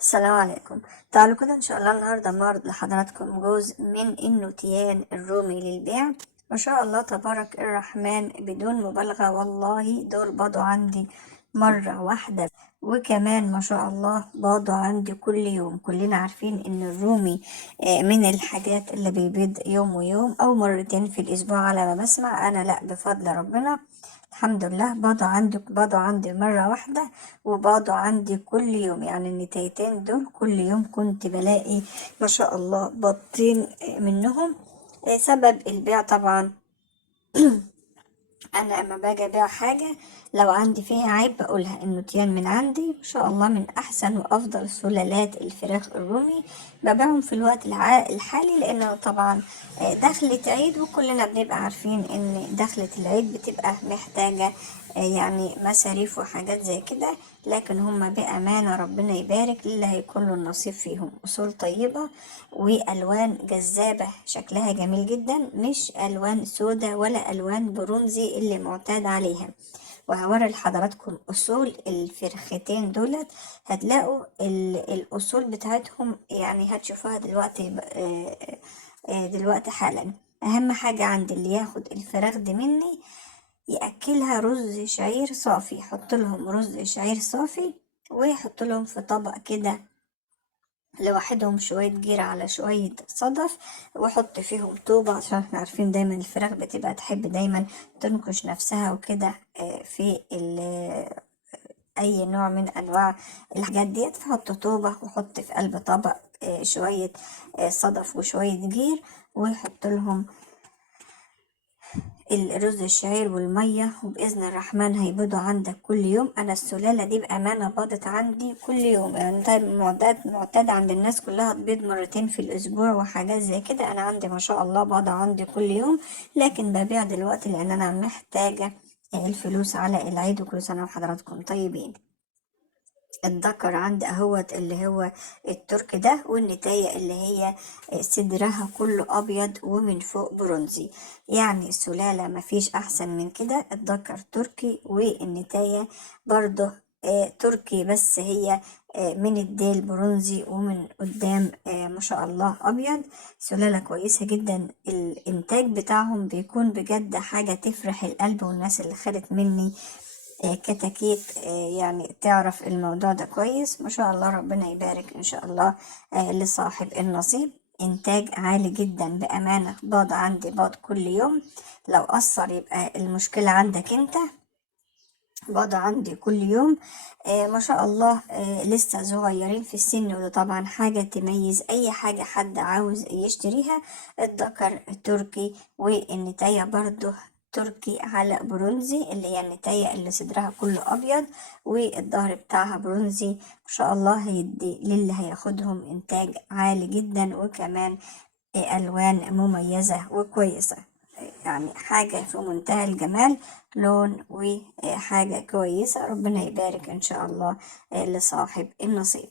السلام عليكم. تعالوا كده ان شاء الله النهارده نعرض لحضراتكم جزء من النوتيان الرومي للبيع. ما شاء الله تبارك الرحمن، بدون مبالغة والله دول باضوا عندي مرة واحدة، وكمان ما شاء الله باضوا عندي كل يوم. كلنا عارفين ان الرومي من الحاجات اللي بيبيض يوم ويوم او مرتين في الاسبوع على ما بسمع انا. لا، بفضل ربنا الحمد لله باضوا عندي مرة واحدة، وباضوا عندي كل يوم. يعني النتايتين دول كل يوم كنت بلاقي ما شاء الله بطين منهم. سبب البيع طبعا انا اما باجي ابيع حاجه لو عندي فيها عيب بقولها. النوتيان من عندي ما شاء الله من احسن وافضل سلالات الفراخ الرومي. ببيعهم في الوقت الحالي، لانه طبعا دخلة عيد، وكلنا بنبقى عارفين ان دخلة العيد بتبقى محتاجة يعني مصاريف وحاجات زي كده. لكن هما بأمانة ربنا يبارك للي هيكون له النصيب فيهم. أصول طيبة والوان جذابة، شكلها جميل جدا، مش الوان سودة ولا الوان برونزي اللي معتاد عليها. وهوري لحضراتكم اصول الفرختين دولت. هتلاقوا الاصول بتاعتهم، يعني هتشوفوها دلوقتي دلوقتي حالا. اهم حاجة عند اللي ياخد الفراخ دي مني يأكلها رز شعير صافي. يحط لهم رز شعير صافي، ويحط لهم في طبق كده لوحدهم شوية جيرة على شوية صدف، واحط فيهم طوبة، عشان احنا عارفين دايما الفراخ بتبقى تحب دايما تنكش نفسها وكده في اي نوع من انواع الحاجات ديت. فحط طوبة وحط في قلب طبق شوية صدف وشوية جير، ويحط لهم الرز الشعير والمية، وبإذن الرحمن هيبيضوا عندك كل يوم. أنا السلالة دي بأمانة باضت عندي كل يوم. يعني طيب معتاد عند الناس كلها تبيض مرتين في الأسبوع وحاجات زي كده. أنا عندي ما شاء الله باضة عندي كل يوم، لكن ببيع دلوقتي لأن أنا محتاجة الفلوس على العيد. وكل سنة وحضراتكم طيبين. الذكر عندي اهوت اللي هو الترك ده، والنتاية اللي هي صدرها كله ابيض ومن فوق برونزي. يعني السلالة مفيش احسن من كده. الذكر تركي والنتاية برضه تركي، بس هي من الديل برونزي ومن قدام ما شاء الله ابيض. سلالة كويسة جدا. الانتاج بتاعهم بيكون بجد حاجة تفرح القلب، والناس اللي خدت مني كتاكيت يعني تعرف الموضوع ده كويس. ما شاء الله ربنا يبارك ان شاء الله لصاحب النصيب. انتاج عالي جدا بامانه. باض عندي باض كل يوم. لو اثر يبقى المشكله عندك انت. باض عندي كل يوم ما شاء الله لسه صغيرين في السن، وده طبعا حاجه تميز اي حاجه حد عاوز يشتريها. الذكر تركي، والنتايه برضو تركي على برونزي، اللي هي النتاية اللي صدرها كله أبيض والظهر بتاعها برونزي. ما شاء الله هيدي للي هياخدهم إنتاج عالي جدا، وكمان ألوان مميزة وكويسة. يعني حاجة في منتهى الجمال، لون وحاجة كويسة. ربنا يبارك إن شاء الله لصاحب النصيب.